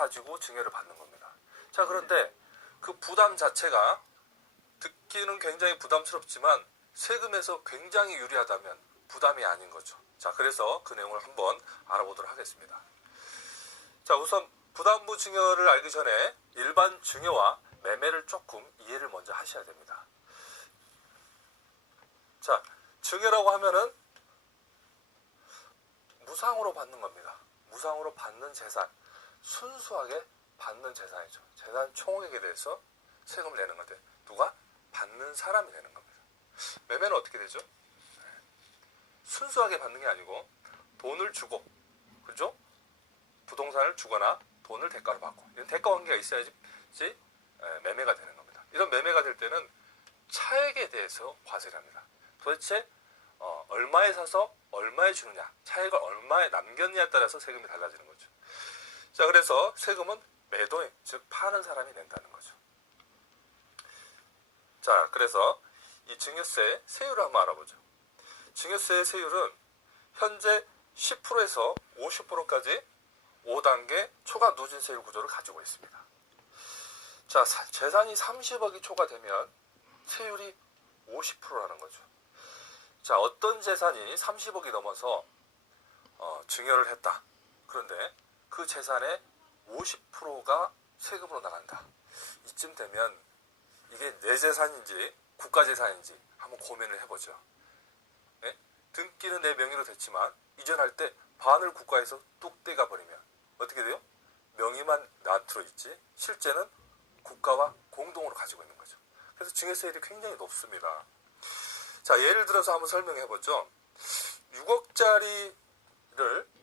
가지고 증여를 받는 겁니다. 자, 그런데 그 부담 자체가 듣기는 굉장히 부담스럽지만 세금에서 굉장히 유리하다면 부담이 아닌 거죠. 자, 그래서 그 내용을 한번 알아보도록 하겠습니다. 자, 우선 부담부 증여를 알기 전에 일반 증여와 매매를 조금 이해를 먼저 하셔야 됩니다. 자, 증여라고 하면은 무상으로 받는 겁니다. 무상으로 받는 재산, 순수하게 받는 재산이죠. 재산 총액에 대해서 세금을 내는 건데 누가? 받는 사람이 내는 겁니다. 매매는 어떻게 되죠? 순수하게 받는 게 아니고 돈을 주고, 그죠? 부동산을 주거나 돈을 대가로 받고, 이런 대가 관계가 있어야지 매매가 되는 겁니다. 이런 매매가 될 때는 차액에 대해서 과세를 합니다. 도대체 얼마에 사서 얼마에 주느냐, 차액을 얼마에 남겼느냐에 따라서 세금이 달라지는 거죠. 자, 그래서 세금은 매도인, 즉 파는 사람이 낸다는 거죠. 자, 그래서 이 증여세 세율을 한번 알아보죠. 증여세의 세율은 현재 10%에서 50%까지 5단계 초과 누진세율 구조를 가지고 있습니다. 자, 재산이 30억이 초과되면 세율이 50%라는 거죠. 자, 어떤 재산이 30억이 넘어서 증여를 했다. 그런데 그 재산의 50%가 세금으로 나간다. 이쯤 되면 이게 내 재산인지 국가 재산인지 한번 고민을 해보죠. 네? 등기는 내 명의로 됐지만 이전할 때 반을 국가에서 뚝 떼가 버리면 어떻게 돼요? 명의만 나한테로 있지 실제는 국가와 공동으로 가지고 있는 거죠. 그래서 증여세율이 굉장히 높습니다. 자, 예를 들어서 한번 설명해 보죠. 6억짜리를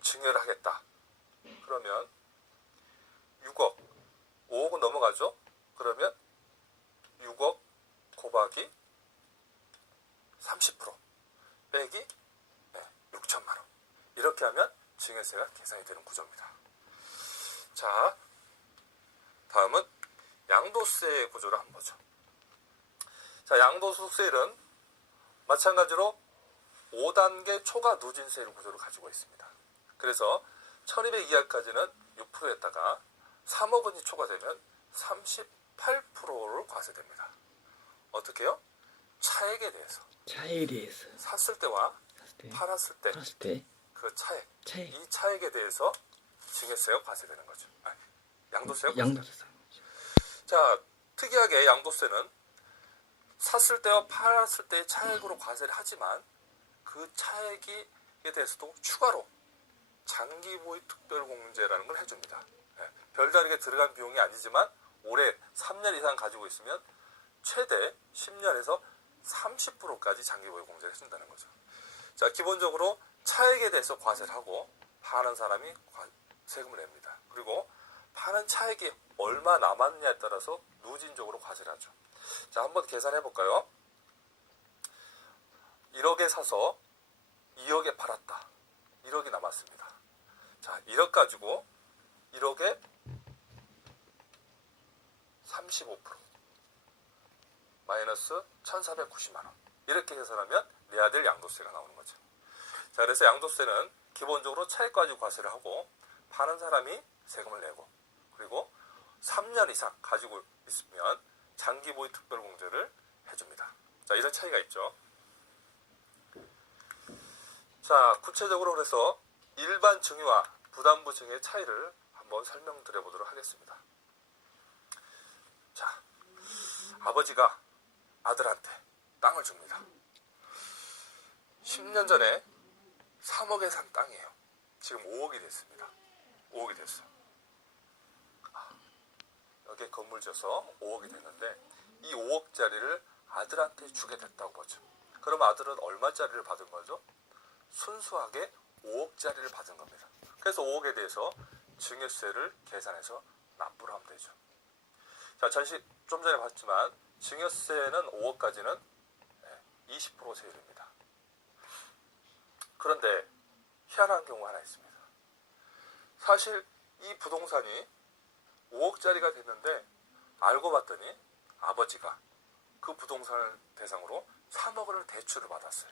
증여를 하겠다. 그러면 6억, 5억은 넘어가죠? 그러면 6억 곱하기 30% 빼기 6천만 원. 이렇게 하면 증여세가 계산이 되는 구조입니다. 자, 다음은 양도세 구조를 한번 보죠. 자, 양도소득세율은 마찬가지로 5단계 초과 누진세율 구조를 가지고 있습니다. 그래서 1200 이하까지는 6%였다가 3억 원이 초과되면 38%를 과세됩니다. 어떻게 해요? 차액에 대해서. 차액에 대해서. 샀을 때와 팔았을 때 그 차액. 이 차액에 대해서 증여세가 과세되는 거죠. 양도세가 과세됩니다. 자, 특이하게 양도세는 샀을 때와 팔았을 때의 차액으로 과세를 하지만 그 차액에 대해서도 추가로 장기보유 특별공제라는 걸 해줍니다. 별다르게 들어간 비용이 아니지만 올해 3년 이상 가지고 있으면 최대 10년에서 30%까지 장기보유 공제를 해준다는 거죠. 자, 기본적으로 차액에 대해서 과세를 하고 파는 사람이 세금을 냅니다. 그리고 파는 차액이 얼마 남았느냐에 따라서 누진적으로 과세를 하죠. 자, 한번 계산해 볼까요? 1억에 사서 2억에 팔았다. 1억이 남았습니다. 자, 1억 가지고 1억에 35% 마이너스 1,490만 원. 이렇게 계산하면 내야 될 양도세가 나오는 거죠. 자, 그래서 양도세는 기본적으로 차액 가지고 과세를 하고 파는 사람이 세금을 내고 그리고 3년 이상 가지고 있으면 장기보유 특별공제를 해줍니다. 자, 이런 차이가 있죠. 자, 구체적으로 그래서 일반 증여와 부담부 증여의 차이를 한번 설명드려 보도록 하겠습니다. 자, 아버지가 아들한테 땅을 줍니다. 10년 전에 3억에 산 땅이에요. 지금 5억이 됐습니다. 5억이 됐어. 여기에 건물 져서 5억이 됐는데 이 5억짜리를 아들한테 주게 됐다고 보죠. 그럼 아들은 얼마짜리를 받은 거죠? 순수하게 5억짜리를 받은 겁니다. 그래서 5억에 대해서 증여세를 계산해서 납부를 하면 되죠. 자, 좀 전에 봤지만 증여세는 5억까지는 20% 세율입니다. 그런데 희한한 경우가 하나 있습니다. 사실 이 부동산이 5억짜리가 됐는데 알고 봤더니 아버지가 그 부동산을 대상으로 3억 원을 대출을 받았어요.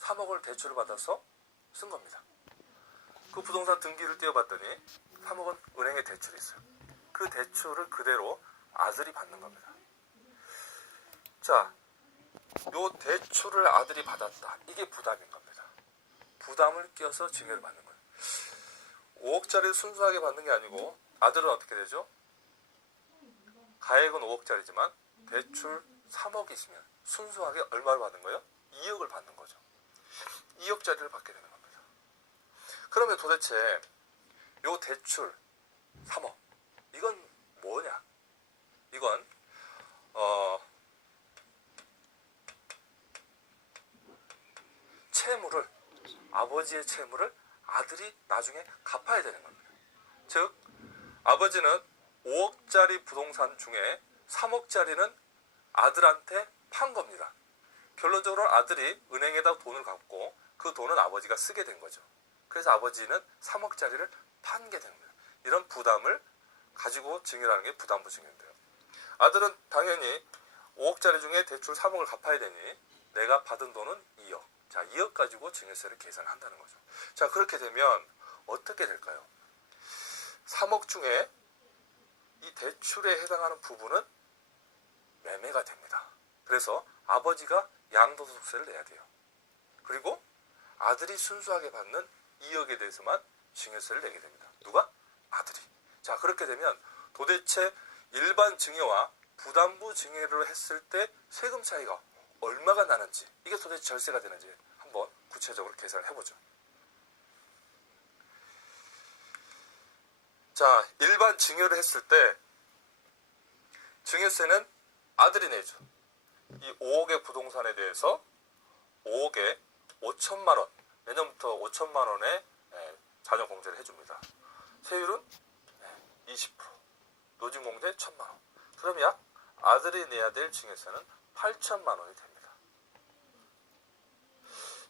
3억 원을 대출을 받아서 쓴 겁니다. 그 부동산 등기를 떼어봤더니 3억은 은행에 대출이 있어요. 그 대출을 그대로 아들이 받는 겁니다. 자, 요 대출을 아들이 받았다. 이게 부담인 겁니다. 부담을 끼워서 증여를 받는 거예요. 5억짜리를 순수하게 받는 게 아니고 아들은 어떻게 되죠? 가액은 5억짜리지만 대출 3억이시면 순수하게 얼마를 받는 거예요? 2억을 받는 거죠. 2억짜리를 받게 되는 겁니다. 그러면 도대체 요 대출 3억 이건 뭐냐? 이건 채무를 아버지의 채무를 아들이 나중에 갚아야 되는 겁니다. 즉 아버지는 5억짜리 부동산 중에 3억짜리는 아들한테 판 겁니다. 결론적으로 아들이 은행에다 돈을 갚고 그 돈은 아버지가 쓰게 된 거죠. 그래서 아버지는 3억짜리를 판게 됩니다. 이런 부담을 가지고 증여라는 게 부담부 증여인데요. 아들은 당연히 5억짜리 중에 대출 3억을 갚아야 되니 내가 받은 돈은 2억. 자, 2억 가지고 증여세를 계산한다는 거죠. 자, 그렇게 되면 어떻게 될까요? 3억 중에 이 대출에 해당하는 부분은 매매가 됩니다. 그래서 아버지가 양도소득세를 내야 돼요. 그리고 아들이 순수하게 받는 2억에 대해서만 증여세를 내게 됩니다. 누가? 아들이. 자, 그렇게 되면 도대체 일반 증여와 부담부 증여를 했을 때 세금 차이가 얼마가 나는지, 이게 도대체 절세가 되는지 한번 구체적으로 계산을 해보죠. 자, 일반 증여를 했을 때 증여세는 아들이 내죠. 이 5억의 부동산에 대해서 5억에 5천만 원, 내년부터 5천만 원의 자녀공제를 해줍니다. 세율은 20%, 노진공제 1천만 원. 그럼 약 아들이 내야 될 증여세는 8천만 원이 됩니다.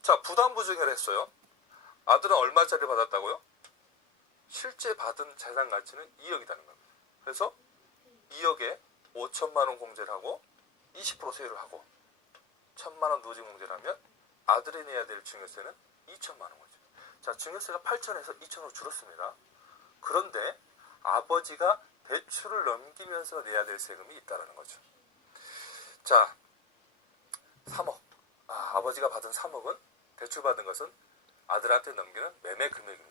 자, 부담부 증여를 했어요. 아들은 얼마짜리 받았다고요? 실제 받은 재산 가치는 2억이라는 겁니다. 그래서 2억에 5천만 원 공제를 하고 20% 세율을 하고 1천만 원 노진공제를 하면 아들이 내야 될 증여세는 2천만 원 거죠. 자, 증여세가 8천에서 2천으로 줄었습니다. 그런데 아버지가 대출을 넘기면서 내야 될 세금이 있다는 거죠. 자, 3억. 아버지가 받은 3억은 대출받은 것은 아들한테 넘기는 매매 금액입니다.